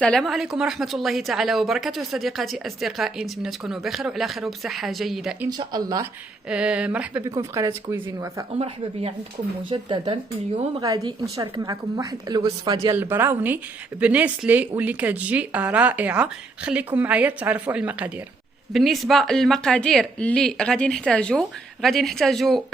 السلام عليكم ورحمة الله تعالى وبركاته صديقاتي أصدقائي، نتمنى تكونوا بخير وعلى خير وبصحة جيدة إن شاء الله. مرحبا بكم في قناة كويزين وفاء، ومرحبا بيا عندكم مجددا. اليوم غادي نشارك معكم واحد الوصفة ديال البراوني بنيسلي واللي كتجي رائعة. خليكم معايا تعرفوا على المقادير. بالنسبه للمقادير اللي غادي نحتاجو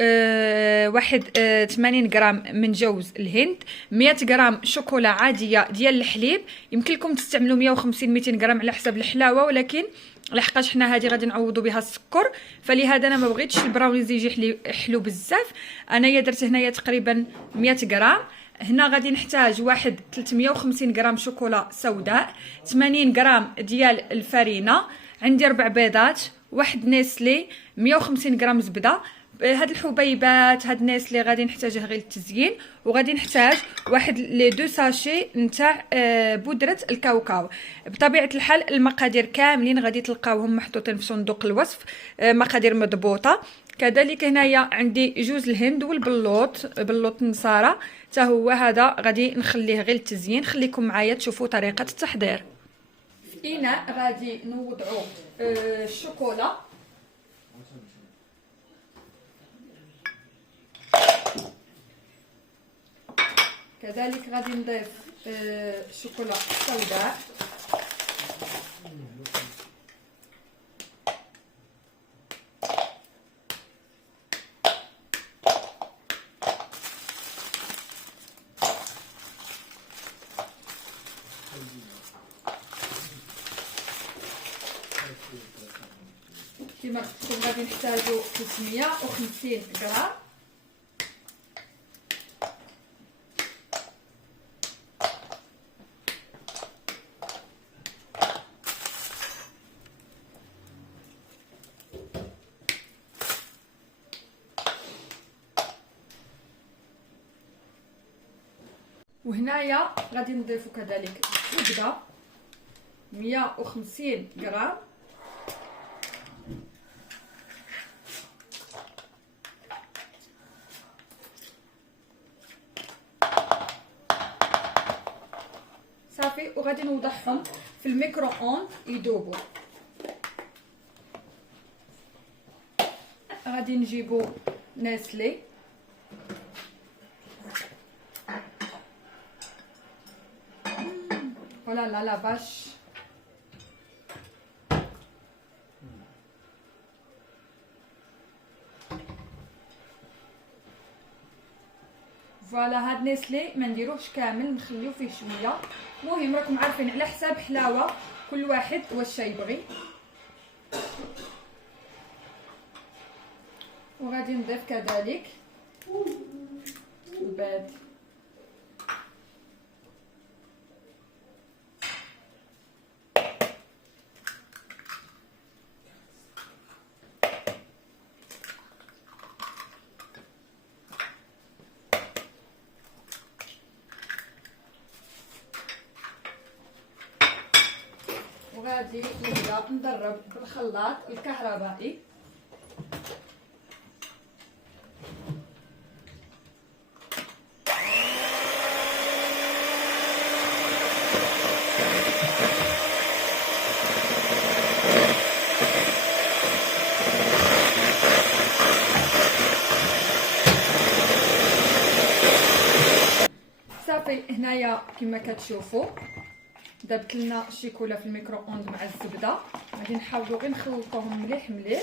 واحد 80 غرام من جوز الهند، 100 غرام شوكولا عاديه ديال الحليب. يمكن لكم تستعملوا 150 200 غرام على حسب الحلاوه، ولكن لحقاش حنا هذه غادي نعوضوا بها السكر، فلهذا انا ما بغيتش البراونيز يجي حلو بزاف. انايا درت هنايا تقريبا 100 غرام. هنا غادي نحتاج واحد 350 غرام شوكولا سوداء، 80 غرام ديال الفرينه، عندي 4 بيضات، واحد نيسلي، 150 غرام زبده. هاد الحبيبات هاد نيسلي غادي نحتاجها غير للتزيين، وغادي نحتاج واحد لي 2 ساشي نتاع بودره الكاوكاو. بطبيعه الحال المقادير كاملين غادي تلقاوهم محطوطين في صندوق الوصف، مقادير مضبوطه. كذلك هنايا عندي جوز الهند بلوط النصارى، حتى هو هذا غادي نخليه غير للتزيين. خليكم معايا تشوفوا طريقه التحضير. في إناء غادي نوضعوا الشوكولا، كذلك غادي نضيف الشوكولا السوداء، كما قلت غادي نحتاجو 350 غرام. وهنايا غادي نضيفو كذلك زبده 150 غرام، صافي. وغادي نوضعهم في الميكرو اون يذوبوا. غادي نجيبو نيسلي، ولا لا باش فوالا. هاد نيسلي ما نديروهش كامل، نخليو فيه شويه. المهم راكم عارفين على حساب حلاوه كل واحد واش يبغي. وغادي نضيف كذلك البيض، وغادي نبدا نضرب بالخلاط الكهربائي. صافي هنايا كما كتشوفوا دابت لنا الشيكولا في الميكرو اوند مع الزبده. غادي نحاولوا غير نخلطوهم مليح مليح.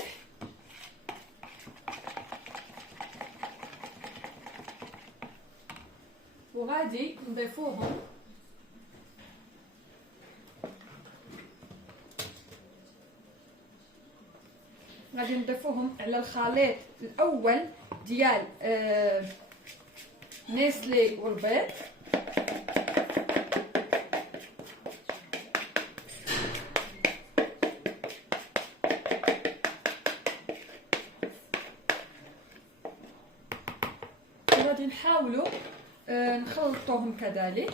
وغادي نضيفوهم على الخليط الاول ديال نيسلي والبيض. غادي نحاولوا نخلطوهم كذلك.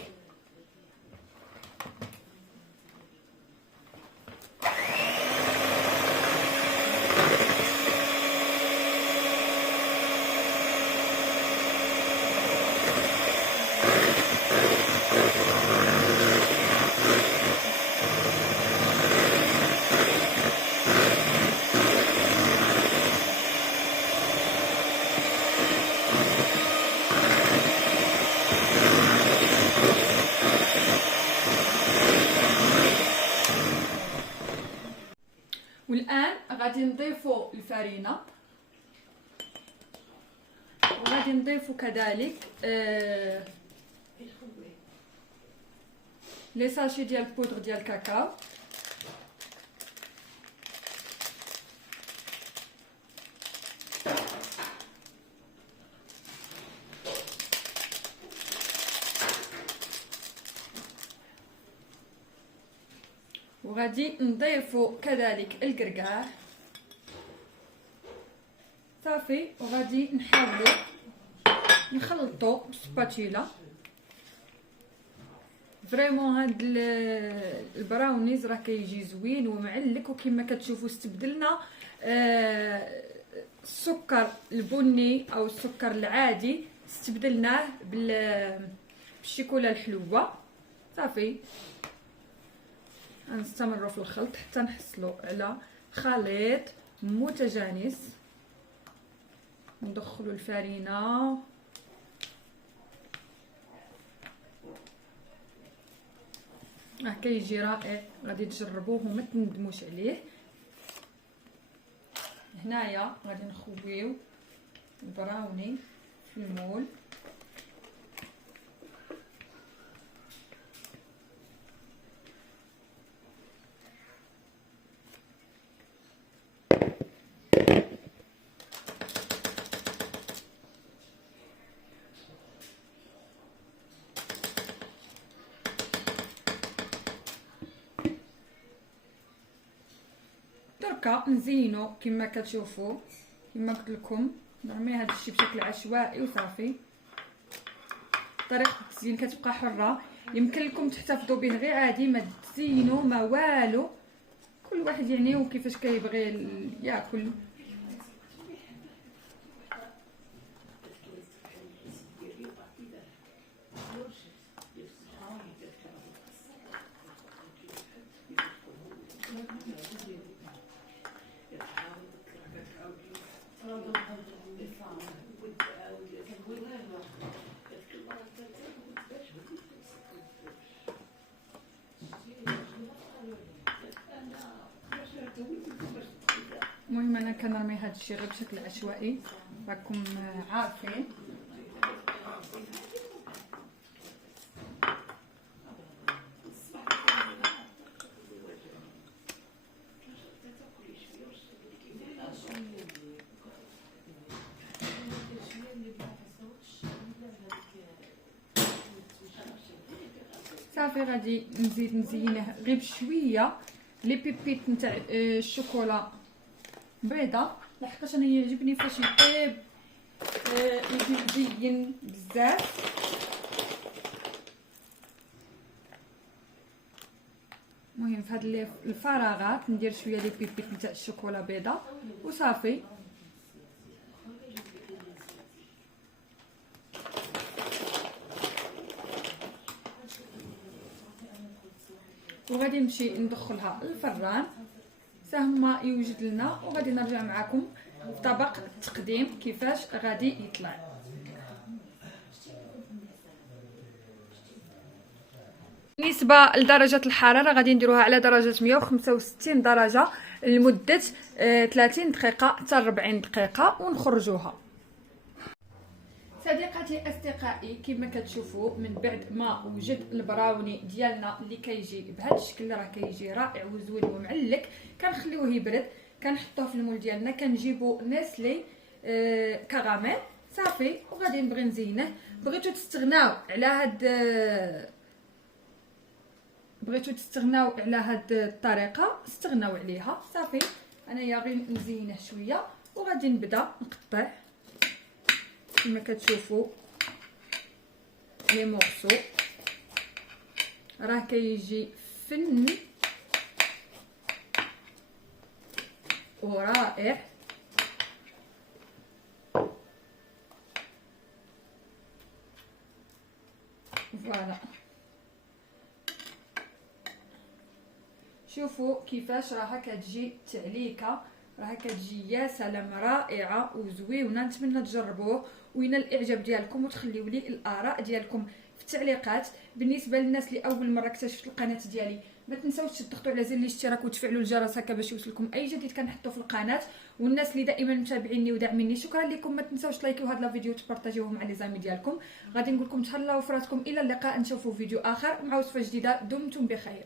نضيفوا الفرينه، وغادي نضيفوا كذلك لي ساشي ديال البودر ديال الكاكاو، وغادي نضيفوا كذلك الكركاع صافي. وغادي نحاولوا نخلطوا بالسباتيلا. فريمون هاد البراونيز راه كيجي زوين ومعلك، وكما كتشوفوا استبدلنا السكر البني او السكر العادي، استبدلناه بالشيكولا الحلوه صافي. غنستمروا في الخلط حتى نحصلوا على خليط متجانس. ندخلوا الفرينه كيجي رائع، غادي تجربوه وما تندموش عليه. هنايا غادي نخويو البراوني في المول، دركا نزينو كما كتشوفوا. كما قلت لكم نرمي هذا الشيء بشكل عشوائي وصافي. طريقه التزيين كتبقى حره، يمكن لكم تحتفظوا به غير عادي، ما تزينوا ما والو، كل واحد يعني وكيفاش كيبغي ياكل. المهم انا كنرمي هذا الشيء غير بشكل عشوائي، راكم عارفين. صافي غادي نزيد نزينه غير بشويه لي بيبيت نتاع الشوكولا بيضه، لحقاش انا يعجبني فاش يطيب يجي مزين بزاف. المهم في هاد الفراغات ندير شويه لي بيبيت نتاع الشوكولا بيضه وصافي. وغادي نمشي ندخلها الفران ساهما يوجد لنا، وغادي نرجع معكم في طبق التقديم كيفاش غادي يطلع. بالنسبه لدرجه الحراره غادي نديروها على درجه 165 درجه لمده 30 دقيقه حتى 40 دقيقه ونخرجوها. صديقاتي اصدقائي كما كتشوفوا من بعد ما وجد البراوني ديالنا اللي كيجي بهذا الشكل راه كيجي رائع وزوين ومعلك، كنخليوه يبرد كنحطوه في المول ديالنا، كنجيبوا نسلي كراميل صافي. وغادي نبغي نزينه. بغيتو تستغناو على هاد الطريقه استغناو عليها صافي. انايا غير نزينه شويه وغادي نبدا نقطع كما كتشوفوا لي مورسو، راه كيجي فن ورائع. فوالا شوفوا كيفاش راها كتجي تعليكه، راها كتجي يا سلام رائعه وزوينه. نتمنى تجربوه وينال الاعجاب ديالكم وتخليو لي الاراء ديالكم في التعليقات. بالنسبه للناس اللي اول مره اكتشفت القناه ديالي ما تنساوش تضغطوا على زر الاشتراك وتفعلوا الجرس هكا باش يوصلكم اي جديد كنحطو في القناه. والناس اللي دائما متابعيني وداعميني شكرا لكم. ما تنساوش تلايكيو هذا الفيديو وتبارطاجيوه مع لي زامي ديالكم. غادي نقول لكم تهلاو وفراتكم الى اللقاء، نشوفوا فيديو اخر مع وصفه جديده. دمتم بخير.